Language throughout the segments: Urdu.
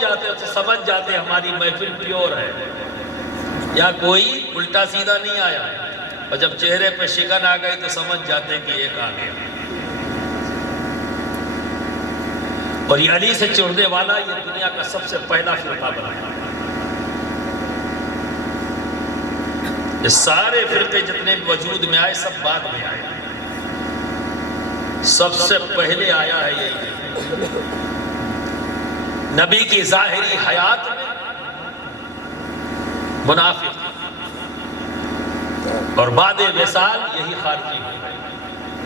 جاتے ہیں، سمجھ جاتے ہیں ہماری محفل پیور ہے، یا کوئی الٹا سیدھا نہیں آیا، اور جب چہرے پہ شکن آ گئی تو سمجھ جاتے کہ ایک آ گیا۔ اور یہ علی سے چڑھنے والا یہ دنیا کا سب سے پہلا فرقہ بنا۔ یہ سارے فرقے جتنے وجود میں آئے سب بعد میں آئے، سب سے پہلے آیا ہے یہی۔ نبی کی ظاہری حیات میں منافق، اور بعد وصال یہی خارجی ہے۔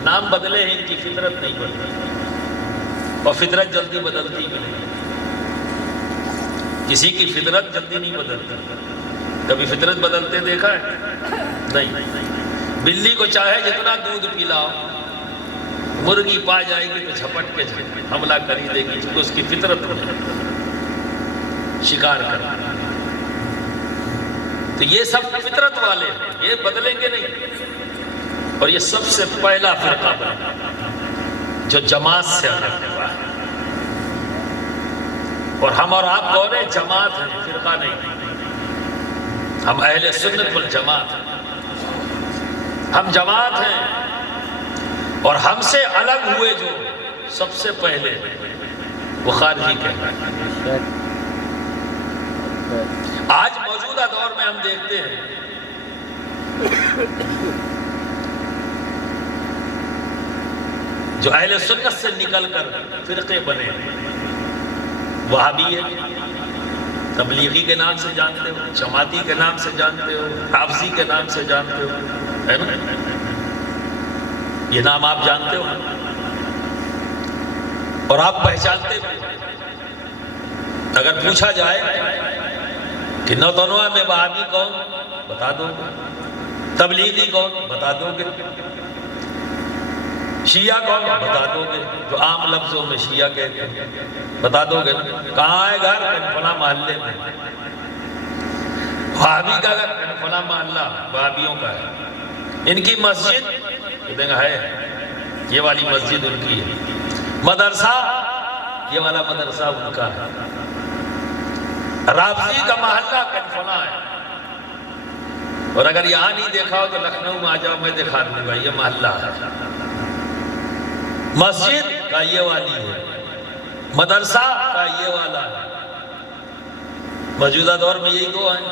نام بدلے ہیں، ان کی فطرت نہیں بدلی، اور فطرت جلدی بدلتی بھی نہیں، کسی کی فطرت جلدی نہیں بدلتی۔ کبھی فطرت بدلتے دیکھا ہے؟ نہیں۔ بلی کو چاہے جتنا دودھ پلاؤ، مرغی پا جائے گی تو جھپٹ کے حملہ کر ہی دے گی، کیونکہ اس کی فطرت ہو شکار کرنا۔ تو یہ سب فطرت والے ہیں، یہ بدلیں گے نہیں۔ اور یہ سب سے پہلا فرقہ بنا جو جماعت سے الگ ہوا ہے۔ اور ہم اور آپ کون ہیں؟ جماعت ہیں، فرقہ نہیں۔ ہم اہل سنت والجماعت ہیں، ہم جماعت ہیں۔ اور ہم سے الگ ہوئے جو سب سے پہلے وہ خارجی کہتے ہیں۔ آج موجودہ دور میں ہم دیکھتے ہیں جو اہل سنت سے نکل کر فرقے بنے، وہابی تبلیغی کے نام سے جانتے ہو، جماعتی کے نام سے جانتے ہو، حافظی کے نام سے جانتے ہو، ہے نا؟ یہ نام آپ جانتے ہو اور آپ پہچانتے ہو۔ اگر پوچھا جائے کہ نوتنوع میں وہابی کون، بتا دو گے؟ تبلیغی کون، بتا دو گے؟ شیعہ کون، بتا دو گے؟ جو عام لفظوں میں شیعہ کہتے ہیں، بتا دو گے؟ کہاں ہے گھر؟ فلاں محلے میں۔ وہابی کا گھر فلاں محلہ وہابیوں کا ہے۔ ان کی مسجد ہے، یہ والی مسجد ان کی ہے۔ مدرسہ، یہ والا مدرسہ ان کا ہے۔ رافضی کا محلہ فلاں ہے، اور اگر یہاں نہیں دیکھا ہو تو لکھنؤ میں آ جاؤ، میں دکھا دوں گا، یہ محلہ ہے۔ مسجد کا یہ والی ہے، مدرسہ کا یہ والا ہے۔ موجودہ دور میں یہی دو ہیں۔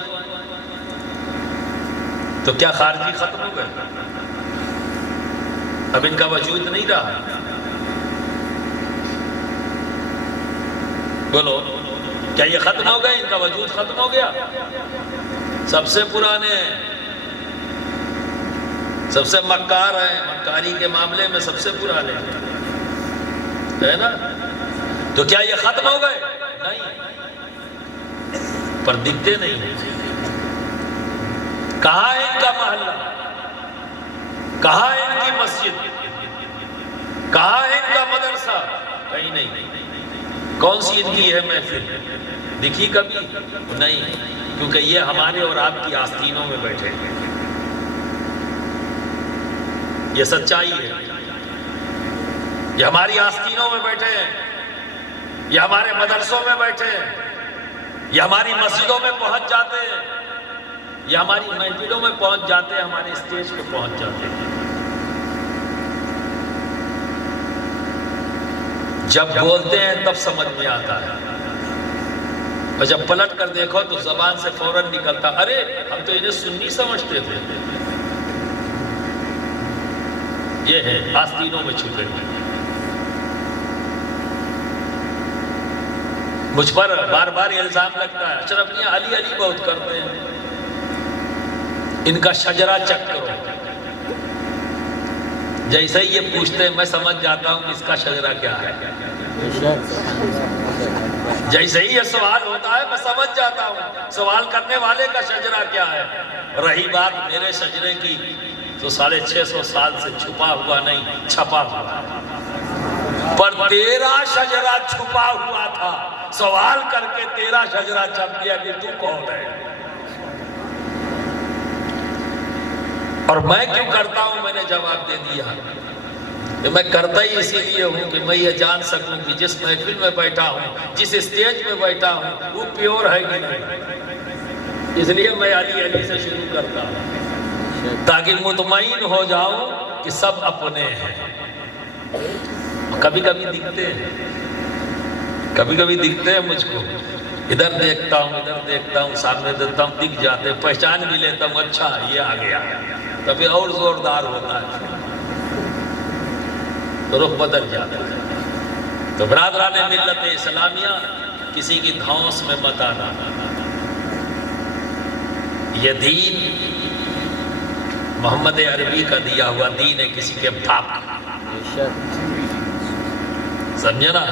تو کیا خارجی ختم ہو گئے؟ اب ان کا وجود نہیں رہا؟ بولو، کیا یہ ختم ہو گئے؟ ان کا وجود ختم ہو گیا؟ سب سے پرانے ہیں، سب سے مکار ہیں، مکاری کے معاملے میں سب سے پرانے ہیں، ہے نا؟ تو کیا یہ ختم ہو گئے؟ نہیں، پر دکھتے نہیں۔ کہاں ہے ان کا محلہ؟ کہاں ہے ان کی مسجد؟ کہاں ہے ان کا مدرسہ؟ کہیں نہیں۔ کون سی ان کی ہے محفل؟ دکھی کبھی؟ نہیں، کیونکہ یہ ہمارے اور آپ کی آستینوں میں بیٹھے ہیں۔ یہ سچائی ہے، یہ ہماری آستینوں میں بیٹھے ہیں، یہ ہمارے مدرسوں میں بیٹھے ہیں، یہ ہماری مسجدوں میں پہنچ جاتے ہیں، یہ ہماری محفلوں میں پہنچ جاتے ہیں، ہمارے اسٹیج پہ پہنچ جاتے ہیں۔ جب بولتے ہیں تب سمجھ میں آتا ہے، اور جب پلٹ کر دیکھو تو زبان سے فوراً نکلتا، ارے ہم تو انہیں سنی سمجھتے تھے۔ یہ ہے آستینوں میں چھپے ہوئے۔ مجھ پر بار بار یہ الزام لگتا ہے، اشرف میاں علی علی بہت کرتے ہیں، ان کا شجرہ چیک کرو۔ جیسے ہی یہ پوچھتے ہیں میں سمجھ جاتا ہوں کہ اس کا شجرہ کیا ہے۔ جیسے ہی یہ سوال ہوتا ہے میں سمجھ جاتا ہوں سوال کرنے والے کا شجرہ کیا ہے۔ رہی بات میرے شجرے کی تو 650 سال سے چھپا ہوا نہیں، چھپا ہوا ہے۔ پر تیرا شجرہ چھپا ہوا تھا، سوال کر کے تیرا شجرہ چھپ گیا کہ تو کون ہے۔ اور میں کیوں کرتا ہوں؟ میں نے جواب دے دیا، کہ میں کرتا ہی اسی لیے ہوں کہ میں یہ جان سکوں کہ جس محفل میں بیٹھا ہوں، جس اسٹیج میں بیٹھا ہوں، وہ پیور ہے کہ نہیں۔ اس لیے میں علی سے شروع کرتا ہوں تاکہ مطمئن ہو جاؤں کہ سب اپنے ہیں۔ کبھی کبھی دکھتے ہیں مجھ کو، ادھر دیکھتا ہوں سامنے دیکھتا ہوں، دکھ جاتے، پہچان بھی لیتا ہوں، اچھا یہ آ گیا، تبھی اور زوردار ہوتا ہے، تو رخ بدل جاتا ہے۔ تو برادران ملت اسلامیہ، کسی کی دھونس میں مت آنا۔ یہ دین محمد عربی کا دیا ہوا دین ہے، کسی کے باپ، سمجھے نا؟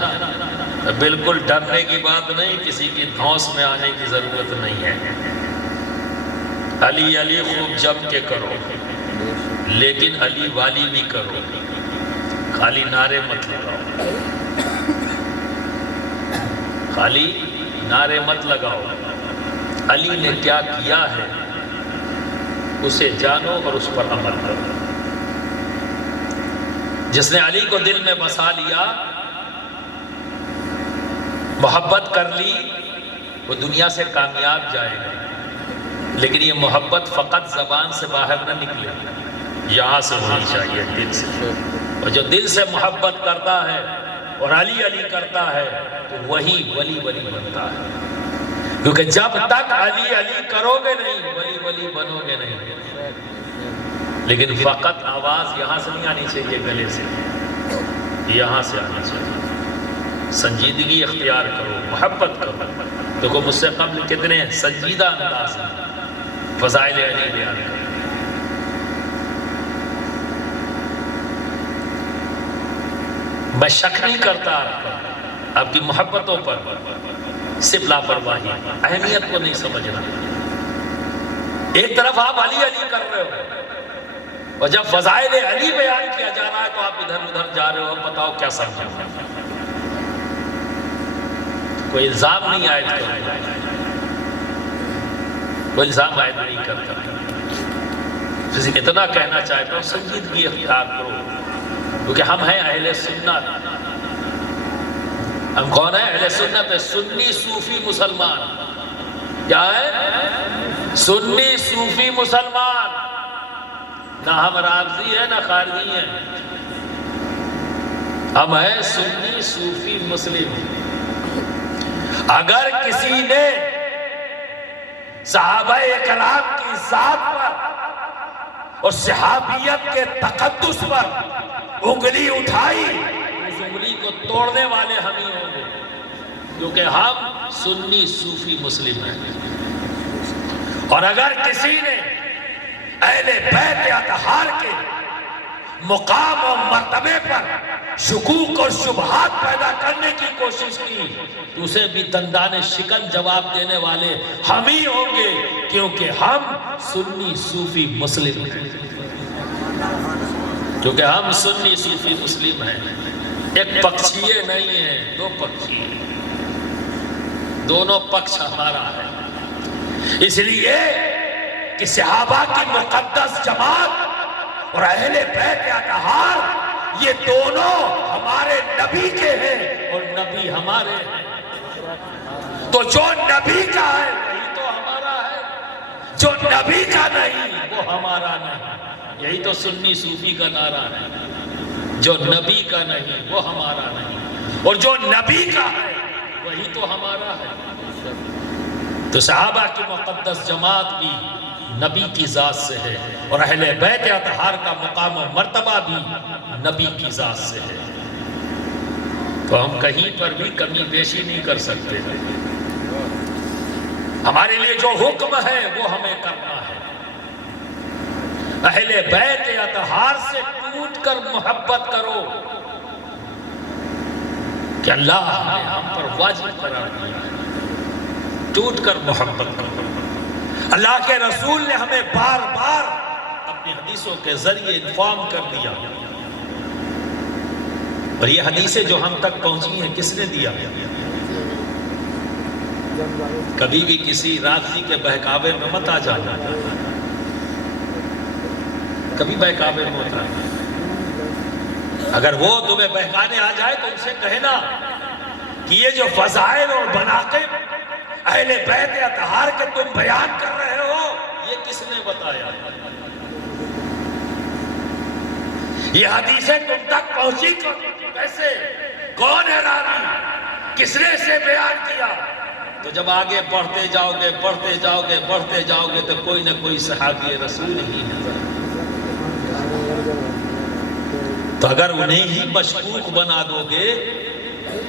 بالکل ڈرنے کی بات نہیں، کسی کی دھونس میں آنے کی ضرورت نہیں ہے۔ علی علی خوب جم کے کرو، لیکن علی والی بھی کرو، خالی نعرے مت لگاؤ، خالی نعرے مت لگاؤ۔ علی نے کیا کیا ہے اسے جانو اور اس پر عمل کرو۔ جس نے علی کو دل میں بسا لیا، محبت کر لی، وہ دنیا سے کامیاب جائے گا، لیکن یہ محبت فقط زبان سے باہر نہ نکلے، یہاں سے ہونی چاہیے، دل سے۔ اور جو دل سے محبت کرتا ہے اور علی علی کرتا ہے تو وہی ولی ولی بنتا ہے، کیونکہ جب تک علی علی کرو گے نہیں، ولی ولی بنو گے نہیں۔ لیکن فقط آواز یہاں سے نہیں آنی چاہیے، گلے سے، یہاں سے آنی چاہیے۔ سنجیدگی اختیار کرو، محبت کرو۔ دیکھو مجھ سے قبل کتنے سنجیدہ انداز میں فضائل علی بیان کرو۔ میں شک نہیں کرتا آپ کی محبتوں پر، صرف لاپرواہی، اہمیت کو نہیں سمجھنا۔ ایک طرف آپ علی علی کر رہے ہو اور جب فضائل علی بیان کیا جا رہا ہے تو آپ ادھر ادھر جا رہے ہو، بتاؤ کیا سمجھا؟ کوئی الزام نہیں عائد کرتا، کوئی الزام عائد نہیں کرتا۔ اتنا کہنا چاہتا ہوں، سنجیدگی اختیار کرو، کیونکہ ہم ہیں اہل سنت۔ ہم کون ہیں؟ اہل سنت ہے، سنی صوفی مسلمان۔ کیا ہے؟ سنی صوفی مسلمان۔ نہ ہم رافضی ہیں نہ خارجی ہیں، ہم ہیں سنی صوفی مسلم۔ اگر کسی نے صحابہ کرام کی ذات پر اور صحابیت کے تقدس پر انگلی اٹھائی، اس انگلی کو توڑنے والے ہم ہی ہوں گے، کیونکہ ہم سنی صوفی مسلم ہیں۔ اور اگر کسی نے اہل بیت اطہار کے مقام و مرتبے پر شکوک اور شبہات پیدا کرنے کی کوشش کی تو اسے بھی دندان شکن جواب دینے والے ہم ہی ہوں گے، کیونکہ ہم سنی صوفی مسلم ہیں۔ کیونکہ ہم سنی صوفی مسلم ہیں، ایک پکشیے نہیں ہیں، دو پکشیے، دونوں پکش ہمارا ہے۔ اس لیے کہ صحابہ کی مقدس جماعت اور اہل بیت اطہار، یہ دونوں ہمارے نبی کے ہیں اور نبی ہمارے ہیں۔ تو جو نبی کا ہے وہی تو ہمارا ہے، جو نبی کا نہیں وہ ہمارا نہیں۔ یہی تو سنی صوفی کا نعرہ ہے، جو نبی کا نہیں وہ ہمارا نہیں، اور جو نبی کا ہے وہی تو ہمارا ہے۔ تو صحابہ کی مقدس جماعت بھی نبی کی ذات سے ہے، اور اہل بیت اطہار کا مقام و مرتبہ بھی نبی کی ذات سے ہے۔ تو ہم کہیں پر بھی کمی بیشی نہیں کر سکتے۔ ہمارے لیے جو حکم ہے وہ ہمیں کرنا ہے۔ اہل بیت اطہار سے ٹوٹ کر محبت کرو کہ اللہ نے ہم پر واجب قرار دیا ہے، ٹوٹ کر محبت کرو۔ اللہ کے رسول نے ہمیں بار بار اپنی حدیثوں کے ذریعے انفارم کر دیا، اور یہ حدیثیں جو ہم تک پہنچی ہیں کس نے دیا؟ کبھی بھی کسی رافضی کے بہکاوے میں مت آ جانا، کبھی بہکاوے میں مت آنا۔ اگر وہ تمہیں بہکانے آ جائے تو ان سے کہنا کہ یہ جو فضائل اور مناقب اہل بیت اطہار کے تم بیان کر رہے ہو، یہ کس نے بتایا؟ یہ حدیثیں تم تک پہنچی کیسے؟ کون ہے راوی؟ کس نے اسے بیان کیا؟ تو جب آگے بڑھتے جاؤ گے تو کوئی نہ کوئی صحابی رسول ہی نظر۔ تو اگر انہیں ہی مشکوک بنا دو گے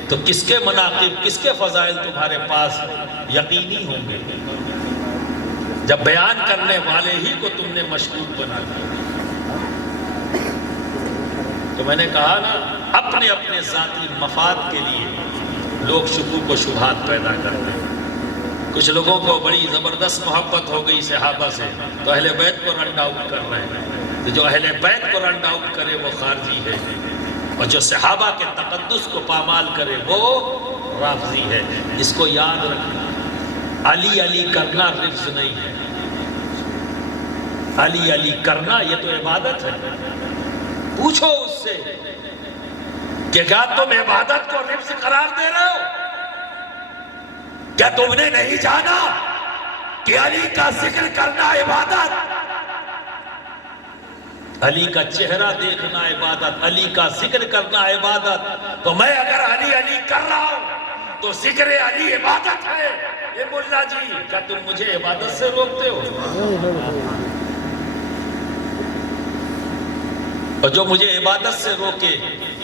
تو کس کے مناقب، کس کے فضائل تمہارے پاس یقینی ہوں گے؟ جب بیان کرنے والے ہی کو تم نے مشکوک بنا دیا۔ تو میں نے کہا نا، اپنے اپنے ذاتی مفاد کے لیے لوگ شکوک و شبہات پیدا کرتے ہیں۔ کچھ لوگوں کو بڑی زبردست محبت ہو گئی صحابہ سے تو اہل بیت کو رن آؤٹ کر رہے ہیں۔ تو جو اہل بیت کو رن آؤٹ کرے وہ خارجی ہے، اور جو صحابہ کے تقدس کو پامال کرے وہ رافضی ہے۔ اس کو یاد رکھنا، علی علی کرنا رفض نہیں ہے۔ علی علی کرنا یہ تو عبادت ہے۔ پوچھو اس سے کہ کیا تم عبادت کو رفض قرار دے رہے ہو؟ کیا تم نے نہیں جانا کہ علی کا ذکر کرنا عبادت، علی کا چہرہ دیکھنا عبادت، علی کا ذکر کرنا عبادت؟ تو میں اگر علی علی کر رہا ہوں تو ذکر علی عبادت ہے۔ اے مولا جی، کیا تم مجھے عبادت سے روکتے ہو؟ اور جو مجھے عبادت سے روکے،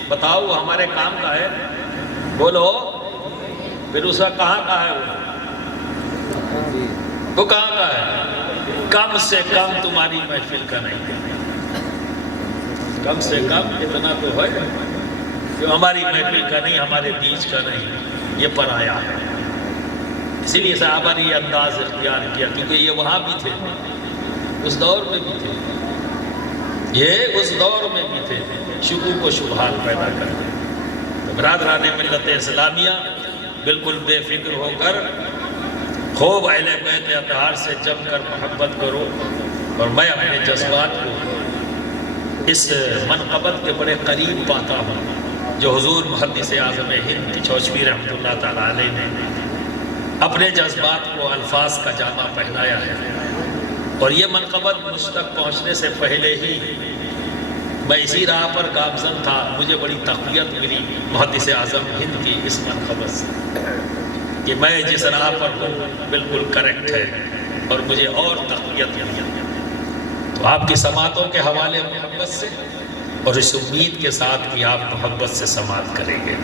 بتاؤ ہمارے کام کا ہے؟ بولو، پھر اس کا کہاں کا ہے؟ وہ کہاں کا ہے؟ کم سے کم تمہاری محفل کا نہیں، کم سے کم اتنا تو ہے کہ ہماری محفل کا نہیں، ہمارے بیچ کا نہیں، یہ پرایا ہے۔ اسی لیے صحابہ نے یہ انداز اختیار کیا، کیونکہ یہ وہاں بھی تھے، اس دور میں بھی تھے، یہ اس دور میں بھی تھے، شکوک و شبہات پیدا کرتے۔ تو برادران ملت اسلامیہ، بالکل بے فکر ہو کر خوب اہل بیت اطہار سے جم کر محبت کرو، اور میں اپنے جذبات کو اس منقبت کے بڑے قریب پاتا ہوں جو حضور محدث اعظم ہند چوچوی رحمۃ اللہ تعالیٰ علیہ نے اپنے جذبات کو الفاظ کا جامع پہنایا ہے۔ اور یہ منقبت مجھ تک پہنچنے سے پہلے ہی میں اسی راہ پر گامزن تھا، مجھے بڑی تقویت ملی محدث اعظم ہند کی اس منقبت سے کہ میں جس راہ پر ہوں بالکل کریکٹ ہے، اور مجھے اور تقویت ملی۔ تو آپ کی سماعتوں کے حوالے محبت سے اور اس امید کے ساتھ کہ آپ محبت سے سماعت کریں گے۔